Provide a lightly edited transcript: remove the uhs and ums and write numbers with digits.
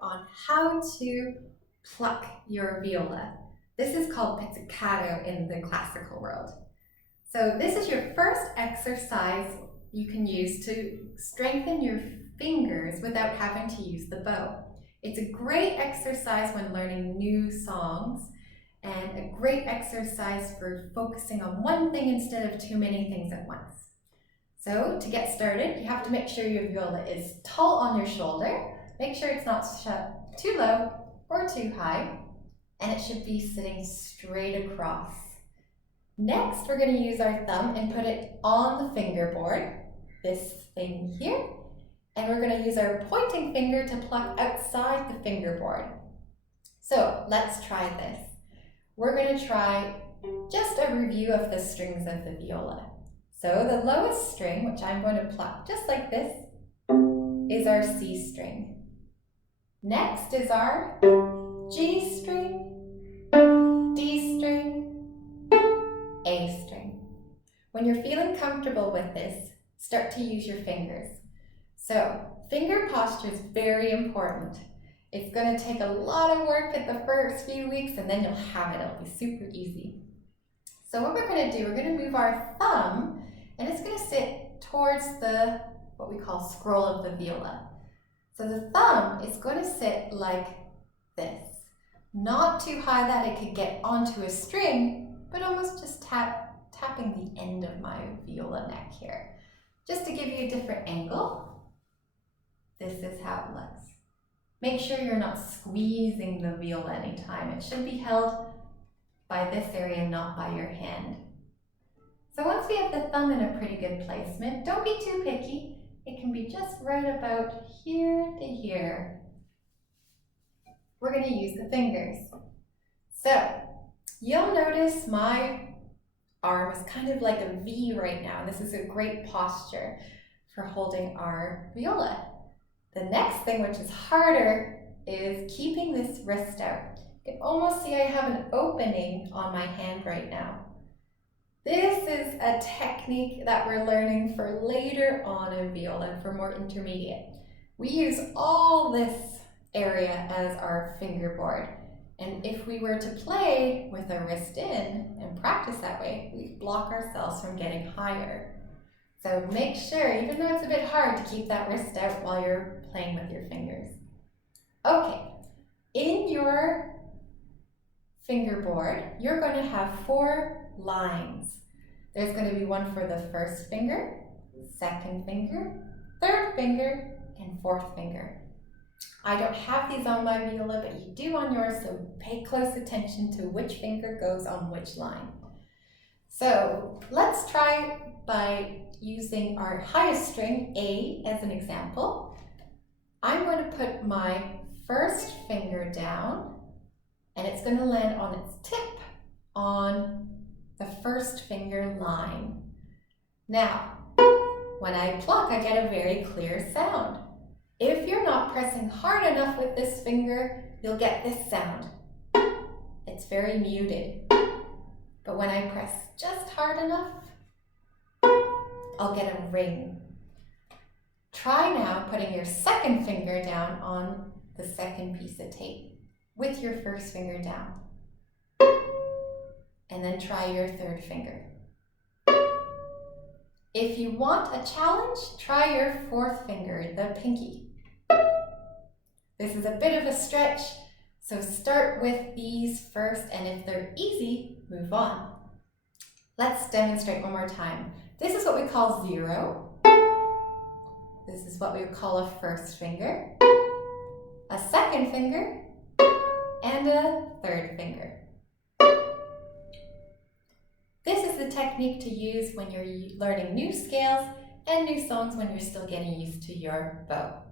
on how to pluck your viola. This is called pizzicato in the classical world. So this is your first exercise you can use to strengthen your fingers without having to use the bow. It's a great exercise when learning new songs and a great exercise for focusing on one thing instead of too many things at once. So to get started, you have to make sure your viola is tall on your shoulder. Make sure it's not shut too low or too high, and it should be sitting straight across. Next, we're going to use our thumb and put it on the fingerboard, this thing here, and we're going to use our pointing finger to pluck outside the fingerboard. So let's try this. We're going to try just a review of the strings of the viola. So the lowest string, which I'm going to pluck just like this, is our C string. Next is our G string, D string, A string. When you're feeling comfortable with this, start to use your fingers. So finger posture is very important. It's going to take a lot of work at the first few weeks, and then you'll have it. It'll be super easy. So what we're going to do, we're going to move our thumb, and it's going to sit towards what we call scroll of the viola. So the thumb is going to sit like this. Not too high that it could get onto a string, but almost just tapping the end of my viola neck here. Just to give you a different angle, this is how it looks. Make sure you're not squeezing the viola anytime. It should be held by this area, not by your hand. So once we have the thumb in a pretty good placement, don't be too picky. It can be just right about here to here. We're going to use the fingers. So you'll notice my arm is kind of like a V right now. This is a great posture for holding our viola. The next thing, which is harder, is keeping this wrist out. You can almost see I have an opening on my hand right now. This is a technique that we're learning for later on in viola, for more intermediate. We use all this area as our fingerboard. And if we were to play with our wrist in and practice that way, we block ourselves from getting higher. So make sure, even though it's a bit hard, to keep that wrist out while you're playing with your fingers. Okay, in your fingerboard, you're going to have 4 lines. There's going to be one for the first finger, second finger, third finger, and fourth finger. I don't have these on my viola, but you do on yours, so pay close attention to which finger goes on which line. So let's try by using our highest string, A, as an example. I'm going to put my first finger down, and it's going to land on its tip on the first finger line. Now, when I pluck, I get a very clear sound. If you're not pressing hard enough with this finger, you'll get this sound. It's very muted. But when I press just hard enough, I'll get a ring. Try now putting your second finger down on the second piece of tape with your first finger down. And then try your third finger. If you want a challenge, try your fourth finger, the pinky. This is a bit of a stretch, so start with these first, and if they're easy, move on. Let's demonstrate one more time. This is what we call 0. This is what we would call a first finger, a second finger, and a third finger. This is the technique to use when you're learning new scales and new songs when you're still getting used to your bow.